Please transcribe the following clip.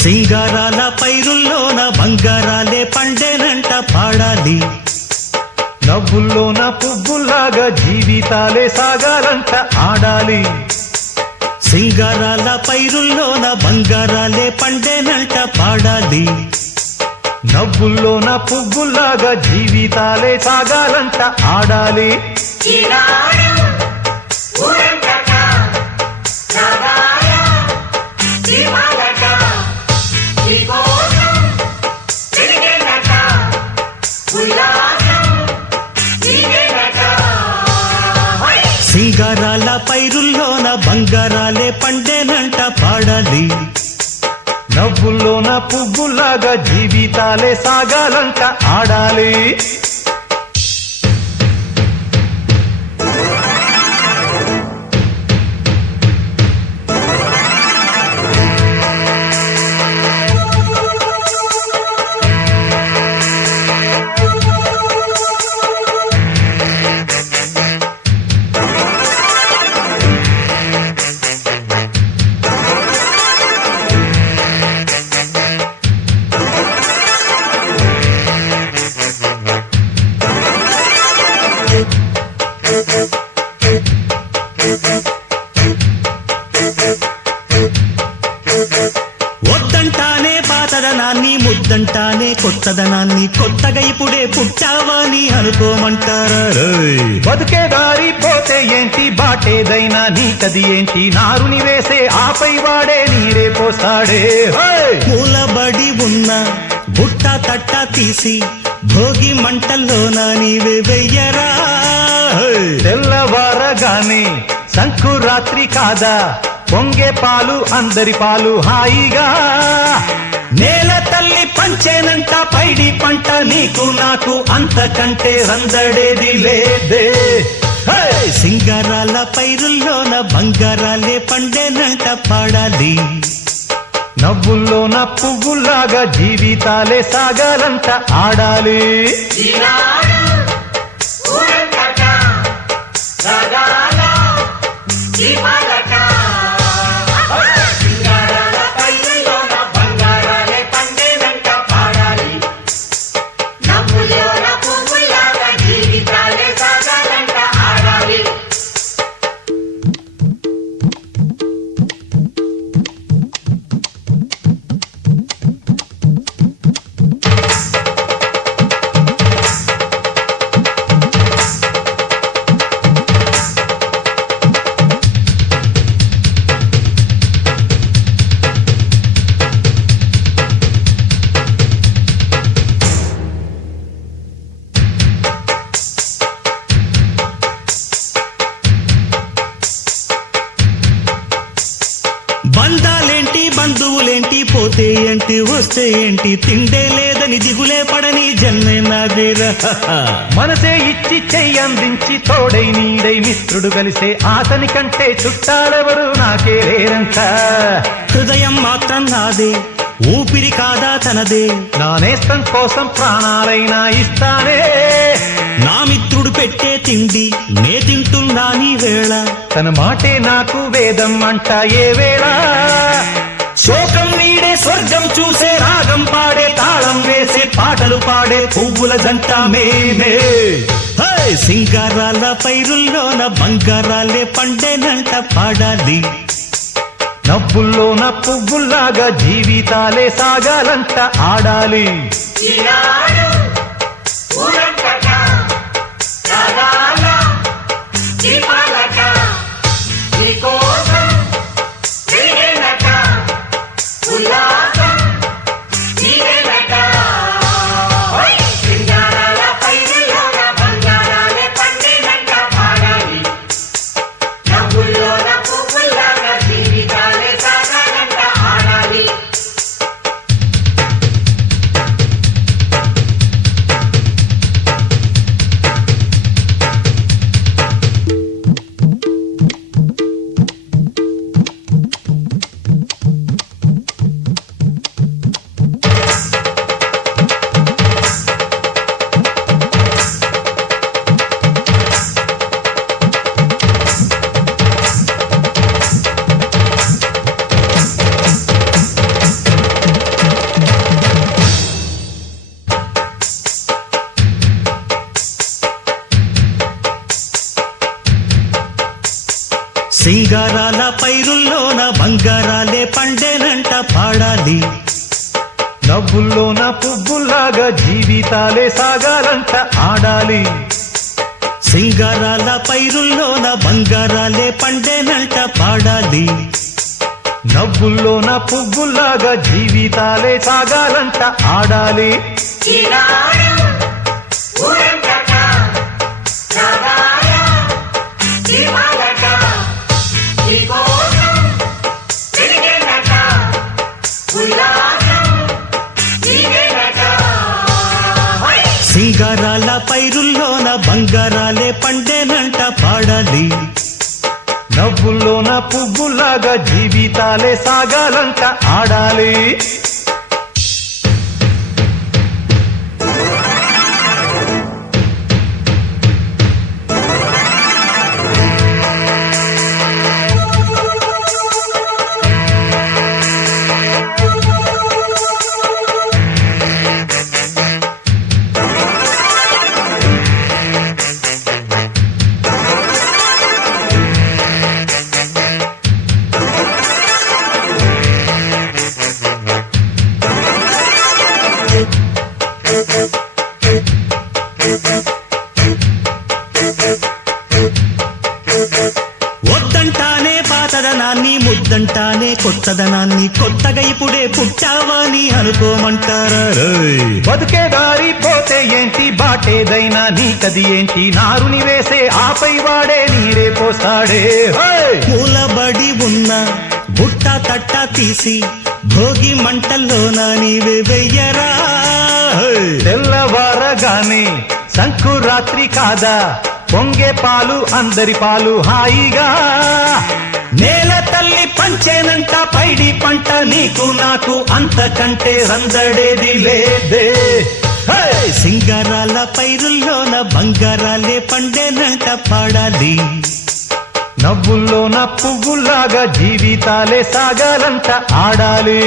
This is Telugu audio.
సింగారాల పైరుల్లోన బంగారాలే పండేనంట పాడాలి. నవ్వుల్లోన పువ్వుల్లాగా జీవితాలే సాగాలంట ఆడాలి. సింగారాల పైరుల్లోన బంగారాలే పండేనంట పాడాలి. నవ్వుల్లోన పువ్వుల్లాగా జీవితాలే సాగాలంట ఆడాలి. సింగారాల పైరుల్లోన బంగారాలే పండేనంట పాడాలి. నవ్వుల్లోన పువ్వుల్లాగా జీవితాలే సాగాలంట ఆడాలి. వద్దంటానే పాతదనాన్ని, ముద్దంటానే కొత్తదనాన్ని, కొత్తగా ఇప్పుడే పుట్టావని అనుకోమంటారా? బతుకే దారి పోతే ఏంటి, బాటేదైనా నీకది ఏంటి, నారుని వేసే ఆపై వాడే నీరే పోస్తాడే. మూలబడి ఉన్న బుట్ట తట్ట తీసి భోగి మంటల్లోన నీవే వెయ్యరా. తెల్లవారగానే సంకురాత్రి కాదా, పొంగే పాలు అందరి పాలు హాయిగా. నేల తల్లి పంచేనంట పైడి పంట, నీకు నాకు అంతకంటే రందడేది లేదే. సింగారాల పైరుల్లోన బంగారాలే పండేనంట పాడాలి. నవ్వుల్లోన పువ్వుల్లాగా జీవితాలే సాగాలంట ఆడాలి. బంధాలేంటి బంధువులేంటి, పోతే ఏంటి వస్తే ఏంటి, తిండే లేదని దిగులే పడని జన్మే నాదేరా. మనసే ఇచ్చి చెయ్యందించి తోడై నీడై మిత్రుడు కలిసే అతని కంటే చుట్టాలెవరు నాకే లేరంట. హృదయం మాత్రం నాదే, ఊపిరి కాదా తనదే, నా నేస్తం కోసం ప్రాణాలైనా ఇస్తానే. నా మిత్రుడు పెట్టే తిండి నే తింటున్నా నీ వేళ, తన మాటే నాకు వేదం అంట ఏ వేళ. శోకం నీడే స్వర్గం చూసే, రాగం పాడే తాళం వేసే, పాటలు పాడే పువ్వుల జంట మేమే. సింగారాల పైరుల్లోన బంగారాలే పండేనంట పాడాలి. నవ్వుల్లోన పువ్వుల్లాగా జీవితాలే సాగాలంట ఆడాలి. సింగారాల పైరుల్లోన బంగారాలే పండేనంట పాడాలి. నవ్వుల్లోన పువ్వుల్లాగా జీవితాలే సాగాలంట ఆడాలి. సింగారాల పైరుల్లోన బంగారాలే పండేనంట పాడాలి. నవ్వుల్లోన పువ్వుల్లాగా జీవితాలే సాగాలంట ఆడాలి. సింగారాల పైరుల్లోన బంగారాలే పండేనంట పాడాలి. నవ్వుల్లోన పువ్వుల్లాగా జీవితాలే సాగాలంట ఆడాలి. వద్దంటానే పాతదనాన్ని, ముద్దంటానే కొత్తదనాన్ని, కొత్తగా ఇప్పుడే పుట్టావని అనుకోమంటారా? బతుకే దారి పోతే ఏంటి, బాటేదైనా నీకది ఏంటి, నారుని వేసే ఆపై వాడే నీరే పోస్తాడే. మూలబడి ఉన్న బుట్ట తట్ట తీసి భోగి మంటల్లోన నీవే వెయ్యరా. తెల్లవారగానే సంకురాత్రి కాదా, పొంగే పాలు అందరి పాలు హాయిగా. నేల తల్లి పంచేనంట పైడి పంట, నీకు నాకు అంతకంటే సందడేది లేదే. సింగారాల పైరుల్లోన బంగారాలే పండేనంట పాడాలి. నవ్వుల్లోన పువ్వుల్లాగా జీవితాలే సాగాలంట ఆడాలి.